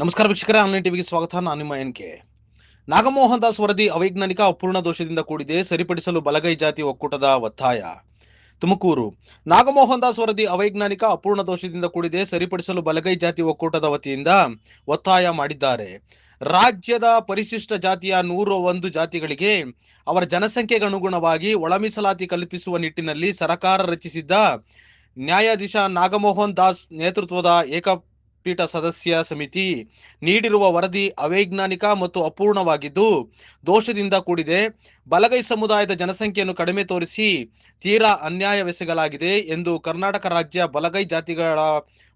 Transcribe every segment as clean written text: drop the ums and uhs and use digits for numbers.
ನಮಸ್ಕಾರ ವೀಕ್ಷಕರೇ, ಆನ್ಲೈನ್ ಟಿವಿಗೆ ಸ್ವಾಗತ. ನಾನು ನಿಮ್ಮ ಎನ್.ಕೆ. ನಾಗಮೋಹನ್ ದಾಸ್ ವರದಿ ಅವೈಜ್ಞಾನಿಕ, ಅಪೂರ್ಣ ದೋಷದಿಂದ ಕೂಡಿದೆ, ಸರಿಪಡಿಸಲು ಬಲಗೈ ಜಾತಿ ಒಕ್ಕೂಟದ ಒತ್ತಾಯ. ತುಮಕೂರು: ನಾಗಮೋಹನ್ ದಾಸ್ ವರದಿ ಅವೈಜ್ಞಾನಿಕ, ಅಪೂರ್ಣ ದೋಷದಿಂದ ಕೂಡಿದೆ, ಸರಿಪಡಿಸಲು ಬಲಗೈ ಜಾತಿ ಒಕ್ಕೂಟದ ವತಿಯಿಂದ ಒತ್ತಾಯ ಮಾಡಿದ್ದಾರೆ. ರಾಜ್ಯದ ಪರಿಶಿಷ್ಟ ಜಾತಿಯ 101 ಜಾತಿಗಳಿಗೆ ಅವರ ಜನಸಂಖ್ಯೆಗೆ ಅನುಗುಣವಾಗಿ ಒಳ ಮೀಸಲಾತಿ ಕಲ್ಪಿಸುವ ನಿಟ್ಟಿನಲ್ಲಿ ಸರ್ಕಾರ ರಚಿಸಿದ್ದ ನ್ಯಾಯಾಧೀಶ ನಾಗಮೋಹನ್ ದಾಸ್ ನೇತೃತ್ವದ ಏಕಪೀಠ ಸದಸ್ಯ ಸಮಿತಿ ನೀಡಿರುವ ವರದಿ ಅವೈಜ್ಞಾನಿಕ ಮತ್ತು ಅಪೂರ್ಣವಾಗಿದ್ದು ದೋಷದಿಂದ ಕೂಡಿದೆ. ಬಲಗೈ ಸಮುದಾಯದ ಜನಸಂಖ್ಯೆಯನ್ನು ಕಡಿಮೆ ತೋರಿಸಿ ತೀರಾ ಅನ್ಯಾಯವೆಸಗಲಾಗಿದೆ ಎಂದು ಕರ್ನಾಟಕ ರಾಜ್ಯ ಬಲಗೈ ಜಾತಿಗಳ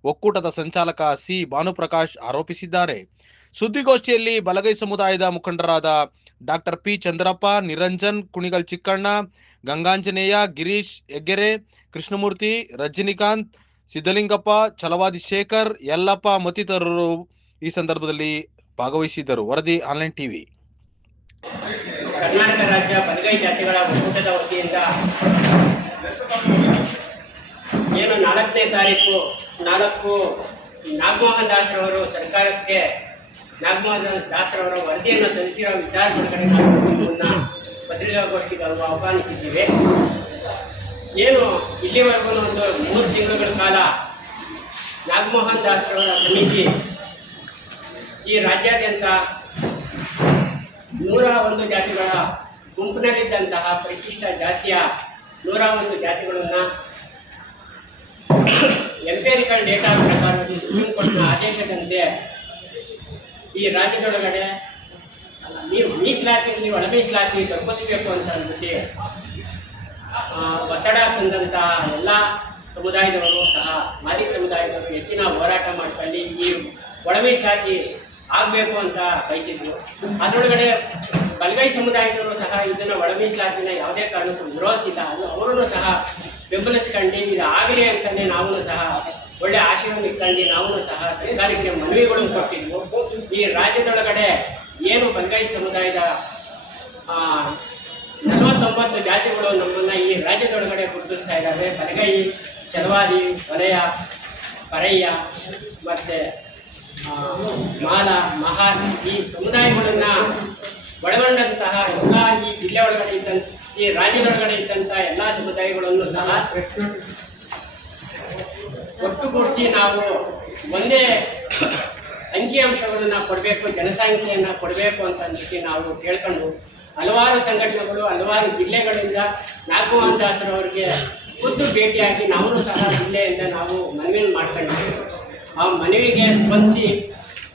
ಒಕ್ಕೂಟದ ಸಂಚಾಲಕ ಸಿ ಭಾನುಪ್ರಕಾಶ್ ಆರೋಪಿಸಿದ್ದಾರೆ. ಸುದ್ದಿಗೋಷ್ಠಿಯಲ್ಲಿ ಬಲಗೈ ಸಮುದಾಯದ ಮುಖಂಡರಾದ ಡಾಕ್ಟರ್ ಪಿ ಚಂದ್ರಪ್ಪ, ನಿರಂಜನ್, ಕುಣಿಗಲ್ ಚಿಕ್ಕಣ್ಣ, ಗಂಗಾಂಜನೇಯ, ಗಿರೀಶ್ ಹೆಗ್ಗೆರೆ, ಕೃಷ್ಣಮೂರ್ತಿ, ರಜನಿಕಾಂತ್, ಸಿದ್ದಲಿಂಗಪ್ಪ, ಛಲವಾದಿ ಶೇಖರ್, ಯಲ್ಲಪ್ಪ ಮತ್ತಿತರರು ಈ ಸಂದರ್ಭದಲ್ಲಿ ಭಾಗವಹಿಸಿದ್ದರು. ವರದಿ ಆನ್ಲೈನ್ ಟಿವಿ. ಕರ್ನಾಟಕ ರಾಜ್ಯ ಬಲಗೈ ಜಾತಿಗಳ ಒಕ್ಕೂಟದ ವತಿಯಿಂದ ಏನು 4ನೇ ತಾರೀಕು 4 ನಾಗಮೋಹನ್ ದಾಸ್ರವರು ಸರ್ಕಾರಕ್ಕೆ ನಾಗಮೋಹನ್ ದಾಸ್ರವರ ವರದಿಯನ್ನು ಸಲ್ಲಿಸಿರುವ ವಿಚಾರಗಳ ನಾವು ಪತ್ರಿಕಾಗೋಷ್ಠಿಗೆ ಆಹ್ವಾನಿಸಿದ್ದೀವಿ. ಏನು ಇಲ್ಲಿವರೆಗೂ ಒಂದು 3 ತಿಂಗಳುಗಳ ಕಾಲ ನಾಗಮೋಹನ್ ದಾಸ್ರವರ ಸಮಿತಿ ಈ ರಾಜ್ಯಾದ್ಯಂತ 101 ಜಾತಿಗಳ ಗುಂಪಿನಲ್ಲಿದ್ದಂತಹ ಪರಿಶಿಷ್ಟ ಜಾತಿಯ 101 ಜಾತಿಗಳನ್ನು ಎಂಪೇರಿಕಲ್ ಡೇಟಾ ಪ್ರಕಾರ ಸುಪ್ರೀಂ ಕೋರ್ಟ್ನ ಆದೇಶದಂತೆ ಈ ರಾಜ್ಯದೊಳಗಡೆ ಮೀಸಲಾತಿಯಲ್ಲಿ ಒಳ ಮೀಸಲಾತಿ ತಪ್ಪಿಸಬೇಕು ಅಂತ ಅಂದ್ಬಿಟ್ಟು ಒತ್ತಡ ತಂದಂತಹ ಎಲ್ಲ ಸಮುದಾಯದವರು ಸಹ ಮಾದಿಗ ಸಮುದಾಯದವರು ಹೆಚ್ಚಿನ ಹೋರಾಟ ಮಾಡ್ಕೊಂಡು ಈ ಒಳ ಮೀಸಲಾತಿ ಆಗಬೇಕು ಅಂತ ಬಯಸಿದ್ರು. ಅದರೊಳಗಡೆ ಬಲಗೈ ಸಮುದಾಯದವರು ಸಹ ಇದನ್ನು ಒಳ ಮೀಸಲಾತಿನ ಯಾವುದೇ ಕಾರಣಕ್ಕೂ ವಿರೋಧಿಸಿಲ್ಲ. ಅವರೂ ಸಹ ಬೆಂಬಲಿಸ್ಕೊಂಡು ಇದು ಆಗಲಿ ಅಂತಲೇ ನಾವು ಸಹ ಒಳ್ಳೆ ಆಶಯವನ್ನು ಇಟ್ಕೊಂಡು ನಾವು ಸಹ ಸರ್ಕಾರಕ್ಕೆ ಮನವಿಗಳನ್ನು ಕೊಟ್ಟಿದ್ವು. ಈ ರಾಜ್ಯದೊಳಗಡೆ ಏನು ಬಲಗೈ ಸಮುದಾಯದ 49 ಜಾತಿಗಳು ನಮ್ಮನ್ನು ಈ ರಾಜ್ಯದೊಳಗಡೆ ಗುರುತಿಸ್ತಾ ಇದ್ದಾವೆ. ಬಲಗೈ, ಛಲವಾದಿ, ವಲಯ, ಪರಯ್ಯ ಮತ್ತು ಮಾಲ, ಮಹಾನ್ ಈ ಸಮುದಾಯಗಳನ್ನು ಒಳಗೊಂಡಂತಹ ಎಲ್ಲ ಈ ಜಿಲ್ಲೆ ಒಳಗಡೆ ಇದ್ದಂಥ ಈ ರಾಜ್ಯದೊಳಗಡೆ ಇದ್ದಂಥ ಎಲ್ಲ ಸಮುದಾಯಗಳನ್ನು ಸಹ ಒಟ್ಟುಗೂಡಿಸಿ ನಾವು ಒಂದೇ ಅಂಕಿಅಂಶಗಳನ್ನು ಕೊಡಬೇಕು, ಜನಸಂಖ್ಯೆಯನ್ನು ಕೊಡಬೇಕು ಅಂತ ಅಂದ್ಬಿಟ್ಟು ನಾವು ಕೇಳ್ಕೊಂಡು ಹಲವಾರು ಸಂಘಟನೆಗಳು ಹಲವಾರು ಜಿಲ್ಲೆಗಳಿಂದ ನಾಗಮೋಹನ್ ದಾಸರವರಿಗೆ ಖುದ್ದು ಭೇಟಿಯಾಗಿ ನಾವು ಸಹ ಜಿಲ್ಲೆಯಿಂದ ನಾವು ಮನವಿಯನ್ನು ಮಾಡ್ಕೊಂಡಿದ್ದೀವಿ. ಆ ಮನವಿಗೆ ಸ್ಪಂದಿಸಿ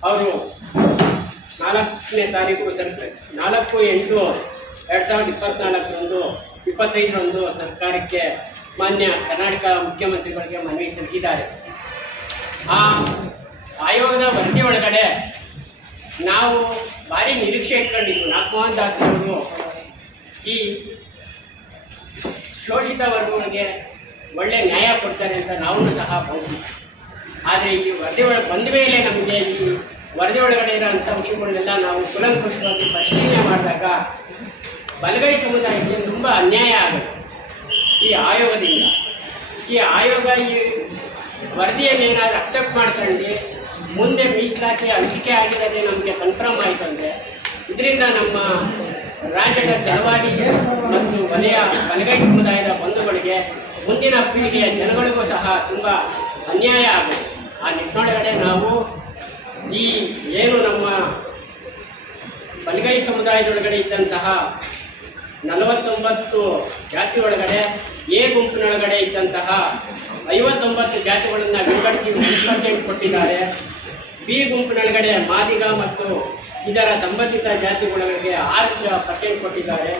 ಅವರು 4ನೇ ತಾರೀಕು 4/8/2024 ಸರ್ಕಾರಕ್ಕೆ ಮಾನ್ಯ ಕರ್ನಾಟಕ ಮುಖ್ಯಮಂತ್ರಿಗಳಿಗೆ ಮನವಿ ಸಲ್ಲಿಸಿದ್ದಾರೆ. ಆ ಆಯೋಗದ ವರದಿ ಒಳಗಡೆ ನಾವು ಭಾರಿ ನಿರೀಕ್ಷೆ ಇಟ್ಕೊಂಡಿದ್ದು ನಾಗಮೋಹನ್ ದಾಸ್ ಅವರು ಈ ಶೋಷಿತ ವರ್ಗಗಳಿಗೆ ಒಳ್ಳೆ ನ್ಯಾಯ ಕೊಡ್ತಾರೆ ಅಂತ ನಾವು ಸಹ ಭಾವಿಸಿದ್ವಿ. ಆದರೆ ಈ ವರದಿ ಒಳಗೆ ಬಂದ ಮೇಲೆ ನಮಗೆ ಈ ವರದಿ ಒಳಗಡೆ ಇರೋಂಥ ವಿಷಯಗಳನ್ನೆಲ್ಲ ನಾವು ಕೂಲಂಕುಷವಾಗಿ ಪರಿಶೀಲನೆ ಮಾಡಿದಾಗ ಬಲಗೈ ಸಮುದಾಯಕ್ಕೆ ತುಂಬ ಅನ್ಯಾಯ ಆಗುತ್ತೆ. ಈ ಆಯೋಗದಿಂದ ಈ ಆಯೋಗ ಈ ವರದಿಯನ್ನೇನಾದರೂ ಅಕ್ಸೆಪ್ಟ್ ಮಾಡ್ಕೊಂಡು ಮುಂದೆ ಮೀಸಲಾತಿ ಹಂಚಿಕೆ ಆಗಿರೋದೇ ನಮಗೆ ಕನ್ಫರ್ಮ್ ಆಯಿತಂದರೆ ಇದರಿಂದ ನಮ್ಮ ರಾಜ್ಯದ ಛಲವಾದಿ ಮತ್ತು ಬಲಗೈ ಸಮುದಾಯದ ಬಂಧುಗಳಿಗೆ ಮುಂದಿನ ಪೀಳಿಗೆಯ ಜನಗಳಿಗೂ ಸಹ ತುಂಬ ಅನ್ಯಾಯ ಆಗುತ್ತೆ. ಆ ನಿಟ್ಟಿನೊಳಗಡೆ ನಾವು ಈ ಏನು ನಮ್ಮ ಬಲಗೈ ಸಮುದಾಯದೊಳಗಡೆ ಇದ್ದಂತಹ 49 ಜಾತಿ ಒಳಗಡೆ ಎ ಗುಂಪಿನೊಳಗಡೆ ಇದ್ದಂತಹ 59 ಜಾತಿಗಳನ್ನು ವಿಂಗಡಿಸಿ 1% ಕೊಟ್ಟಿದ್ದಾರೆ. ಬಿ ಗುಂಪಿನೊಳಗಡೆ ಮಾದಿಗ ಮತ್ತು ಇದರ ಸಂಬಂಧಿತ ಜಾತಿಗಳಿಗೆ 6% ಕೊಟ್ಟಿದ್ದಾರೆ.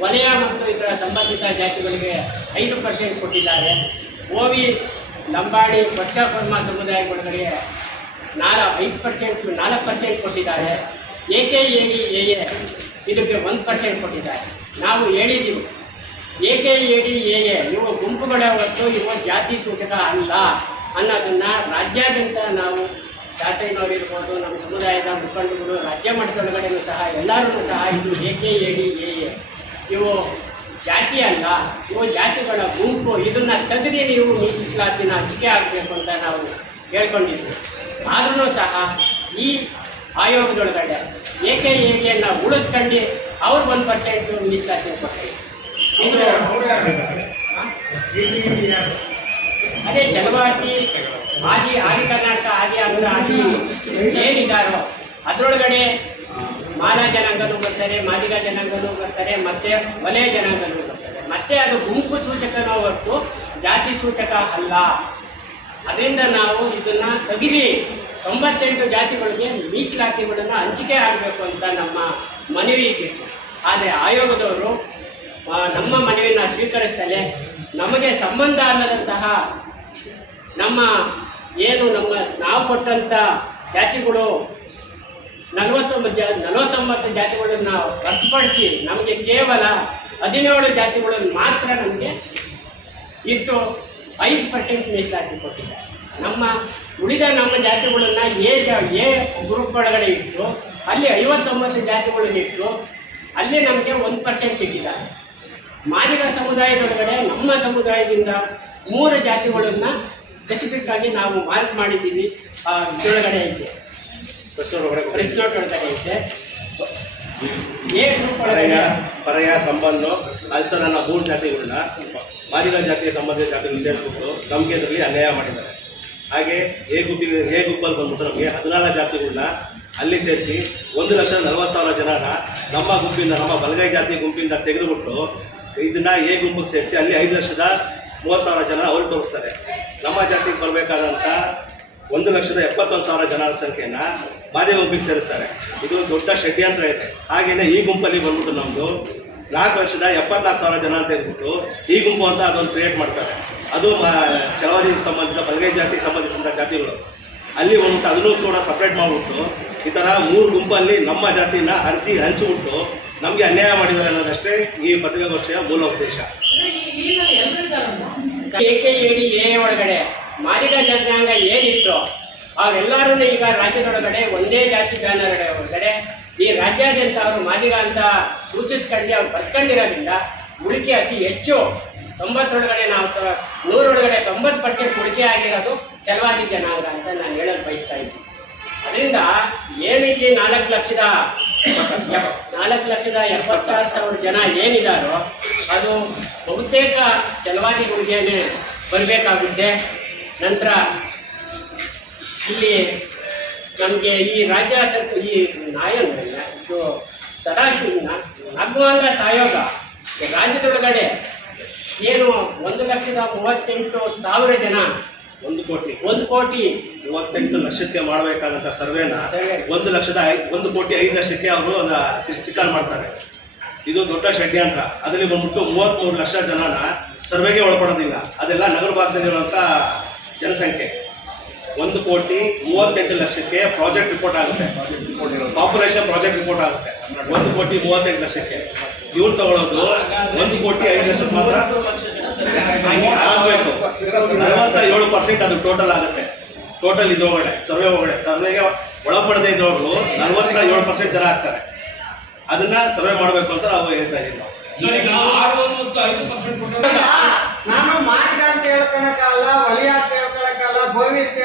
ವಲಯ ಮತ್ತು ಇದರ ಸಂಬಂಧಿತ ಜಾತಿಗಳಿಗೆ 5% ಕೊಟ್ಟಿದ್ದಾರೆ. ಓವಿ, ಲಂಬಾಣಿ, ಪಚ್ಚಕರ್ಮ ಸಮುದಾಯಗಳಿಗೆ 4% ಕೊಟ್ಟಿದ್ದಾರೆ. AKADAA ಇದಕ್ಕೆ 1% ಕೊಟ್ಟಿದ್ದಾರೆ. ನಾವು ಹೇಳಿದ್ದೀವಿ AKADAA ಇವು ಗುಂಪುಗಳ ಹೊತ್ತು ಇವು ಜಾತಿ ಸೂಚಕ ಅಲ್ಲ ಅನ್ನೋದನ್ನು ರಾಜ್ಯಾದ್ಯಂತ ನಾವು ಶಾಸಕರು ಇರ್ಬೋದು, ನಮ್ಮ ಸಮುದಾಯದ ಮುಖಂಡರು, ರಾಜ್ಯ ಮಟ್ಟದೊಳಗಡೆಯೂ ಸಹ ಎಲ್ಲರೂ ಸಹ ಇದು AKADAA ಇವು ಜಾತಿ ಅಲ್ಲ, ಇವು ಜಾತಿಗಳ ಗುಂಪು, ಇದನ್ನು ತೆಗೆದು ನೀವು ಮೀಸಲಾತಿನ ಹಂಚಿಕೆ ಆಗಬೇಕು ಅಂತ ನಾವು ಹೇಳ್ಕೊಂಡಿದ್ವಿ. ಆದ್ರೂ ಸಹ ಈ ಆಯೋಗದೊಳಗಡೆ ಏಕೆಯನ್ನು ಉಳಿಸ್ಕೊಂಡು ಅವ್ರು 1% ಮೀಸಲಾತಿ ಕೊಟ್ಟರು. ಇದು ಅದೇ ಛಲವಾದಿ ಆದಿ ಕರ್ನಾಟಕ ಆದಿ ಏನಿದ್ದಾರೋ ಅದರೊಳಗಡೆ ಮಾಲ ಜನಾಂಗನೂ ಬರ್ತಾರೆ, ಮಾದಿಗ ಜನಾಂಗನೂ ಬರ್ತಾರೆ, ಮತ್ತು ವಲಯ ಜನಾಂಗನೂ ಬರ್ತಾರೆ. ಮತ್ತು ಅದು ಗುಂಪು ಸೂಚಕನೋ ಹೊರತು ಜಾತಿ ಸೂಚಕ ಅಲ್ಲ. ಅದರಿಂದ ನಾವು ಇದನ್ನು ತೆಗಿರಿ, 98 ಜಾತಿಗಳಿಗೆ ಮೀಸಲಾತಿಗಳನ್ನು ಹಂಚಿಕೆ ಆಗಬೇಕು ಅಂತ ನಮ್ಮ ಮನವಿ ಇದೆ. ಆದರೆ ಆಯೋಗದವರು ನಮ್ಮ ಮನವಿಯನ್ನು ಸ್ವೀಕರಿಸ್ತಾರೆ. ನಮಗೆ ಸಂಬಂಧ ಅನ್ನದಂತಹ ನಾವು ಕೊಟ್ಟಂಥ ಜಾತಿಗಳು 49 ಜಾತಿಗಳನ್ನು ಹೊರತುಪಡಿಸಿ ನಮಗೆ ಕೇವಲ 17 ಜಾತಿಗಳನ್ನು ಮಾತ್ರ ನಮಗೆ ಇಟ್ಟು 5% ಮೀಸಲಾತಿ ಕೊಟ್ಟಿದ್ದಾರೆ. ಉಳಿದ ನಮ್ಮ ಜಾತಿಗಳನ್ನು ಎ ಗ್ರೂಪ್ ಒಳಗಡೆ ಇಟ್ಟು ಅಲ್ಲಿ 59 ಜಾತಿಗಳನ್ನು ಇಟ್ಟು ಅಲ್ಲಿ ನಮಗೆ 1% ಇಟ್ಟಿದ್ದಾರೆ. ಮಾದಿಗ ಸಮುದಾಯದೊಳಗಡೆ ನಮ್ಮ ಸಮುದಾಯದಿಂದ 3 ಜಾತಿಗಳನ್ನು ಸ್ಪೆಸಿಫಿಕ್ ಆಗಿ ನಾವು ಮಾರ್ಕ್ ಮಾಡಿದ್ದೀವಿ. ಇದರೊಳಗಡೆ ಐತೆ, ಪ್ರೆಸ್ ನೋಟ್ ಒಳಗಡೆ ಐತೆ. ಎ ಗ್ರೂಪ್ ಒಳಗಡೆ ಪರಯ ಸಂಬಂಧ ಅಲ್ಸರ್ ಅನ್ನೋ 3 ಜಾತಿಗಳನ್ನ ಮಾದಿಗ ಜಾತಿಗೆ ಸಂಬಂಧಿತ ಜಾತಿಗಳು ಸೇರಿಸ್ಬಿಟ್ಟು ನಮಗೆ ಇದರಲ್ಲಿ ಅನ್ಯಾಯ ಮಾಡಿದ್ದಾರೆ. ಹಾಗೆ ಎ ಗುಂಪಲ್ಲಿ ಬಂದ್ಬಿಟ್ಟು ನಮಗೆ 14 ಜಾತಿಗಳನ್ನ ಅಲ್ಲಿ ಸೇರಿಸಿ 1,40,000 ಜನನ ನಮ್ಮ ಗುಂಪಿಂದ, ನಮ್ಮ ಬಲಗೈ ಜಾತಿ ಗುಂಪಿಂದ ತೆಗೆದುಬಿಟ್ಟು ಇದನ್ನು ಎ ಗುಂಪಿಗೆ ಸೇರಿಸಿ ಅಲ್ಲಿ 5,30,000 ಜನ ಅವ್ರು ತೋರಿಸ್ತಾರೆ. ನಮ್ಮ ಜಾತಿಗೆ ಬರಬೇಕಾದಂಥ 1,71,000 ಜನರ ಸಂಖ್ಯೆಯನ್ನು ಮಾದಿಗ ಗುಂಪಿಗೆ ಸೇರಿಸ್ತಾರೆ. ಇದು ದೊಡ್ಡ ಷಡ್ಯಂತ್ರ ಇದೆ. ಹಾಗೆಯೇ ಈ ಗುಂಪಲ್ಲಿ ಬಂದ್ಬಿಟ್ಟು ನಮ್ಮದು 4,74,000 ಜನ ಅಂತ ಹೇಳ್ಬಿಟ್ಟು ಈ ಗುಂಪು ಅಂತ ಅದೊಂದು ಕ್ರಿಯೇಟ್ ಮಾಡ್ತಾರೆ. ಅದು ಛಲವಾದಿಗೆ ಸಂಬಂಧಿತ ಬಲಗೈ ಜಾತಿಗೆ ಸಂಬಂಧಿಸಿದಂಥ ಜಾತಿಗಳು ಅಲ್ಲಿ ಒಂದು ಅದನ್ನು ಕೂಡ ಸಪ್ರೇಟ್ ಮಾಡಿಬಿಟ್ಟು ಈ ಥರ 3 ಗುಂಪಲ್ಲಿ ನಮ್ಮ ಜಾತಿನ ಹಂಚಿಬಿಟ್ಟು ನಮಗೆ ಅನ್ಯಾಯ ಮಾಡಿದ್ದಾರೆ ಅನ್ನೋದಷ್ಟೇ ಈ ಪತ್ರಿಕಾಗೋಷ್ಠಿಯ ಮೂಲ ಉದ್ದೇಶ. ಎ ಒಳಗಡೆ ಮಾದಿಗ ಜನಾಂಗ ಏನಿತ್ತು ಅವರೆಲ್ಲರೂ ಈಗ ರಾಜ್ಯದೊಳಗಡೆ ಒಂದೇ ಜಾತಿ ಬ್ಯಾನರ್ ಒಳಗಡೆ ಈ ರಾಜ್ಯಾದ್ಯಂತ ಅವರು ಮಾದಿಗ ಅಂತ ಸೂಚಿಸ್ಕೊಂಡು ಅವ್ರು ಬಸ್ಕೊಂಡಿರೋದ್ರಿಂದ ಉಳಿಕೆ ಅತಿ ಹೆಚ್ಚು 90 ಒಳಗಡೆ ನಾವು 100 ಒಳಗಡೆ 90% ಉಳಿಕೆ ಆಗಿರೋದು ಛಲವಾದಿ ಜನಾಂಗ ಅಂತ ನಾನು ಹೇಳಲು ಬಯಸ್ತಾ ಇದ್ದೀನಿ. ಅದರಿಂದ ಏನಿಲ್ಲಿ 4,76,000 ಜನ ಏನಿದ್ದಾರೋ ಅದು ಬಹುತೇಕ ಛಲವಾದಿಗಳಿಗೇನೆ ಬರಬೇಕಾಗುತ್ತೆ. ನಂತರ ಇಲ್ಲಿ ನಮಗೆ ಈ ರಾಜ್ಯ ಈ ಇದು ಸದಾಶಿವನ ನಾಗಮೋಹನದಾಸ್ ಆಯೋಗ ರಾಜ್ಯದೊಳಗಡೆ ಏನು 1,38,000 ಜನ 1,38,00,000 ಮಾಡಬೇಕಾದಂಥ ಸರ್ವೆನ 1,05,00,000 ಅವರು ಸೃಷ್ಟಿಕಾರ ಮಾಡ್ತಾರೆ. ಇದು ದೊಡ್ಡ ಷಡ್ಯಂತ್ರ. ಅದರಲ್ಲಿ ಬಂದ್ಬಿಟ್ಟು 33 ಲಕ್ಷ ಜನನ ಸರ್ವೆಗೆ ಒಳಪಡೋದಿಲ್ಲ. ಅದೆಲ್ಲ ನಗರ ಭಾಗದಲ್ಲಿರುವಂಥ ಜನಸಂಖ್ಯೆ. 1,38,00,000 ಪ್ರಾಜೆಕ್ಟ್ ರಿಪೋರ್ಟ್ ಆಗುತ್ತೆ, ಪಾಪ್ಯುಲೇಷನ್ ಪ್ರಾಜೆಕ್ಟ್ ರಿಪೋರ್ಟ್ ಆಗುತ್ತೆ. 1,38,00,000 ಇವ್ರು ತಗೊಳ್ಳೋದು 1,05,00,000 ಮಾತ್ರ ಆಗಬೇಕು. 47% ಅದು ಟೋಟಲ್ ಆಗುತ್ತೆ. ಟೋಟಲ್ ಇದ್ರೊಳಗಡೆ ಸರ್ವೆಗೆ ಒಳಪಡದೆ ಇದ್ದವರು 47% ಜನ ಆಗ್ತಾರೆ. ಅದನ್ನ ಸರ್ವೆ ಮಾಡಬೇಕು ಅಂತ ನಾವು ಹೇಳ್ತಾ ಇದ್ದೀವಿ. ನಾನು ಮಾದಿಗ ಅಂತ ಹೇಳ್ಕೊಳಕ್ಕಲ್ಲ, ವಲಯ ಅಂತ ಹೇಳ್ಕೊಳಕ್ಕಲ್ಲ, ಬೋವಿ ಅಂತ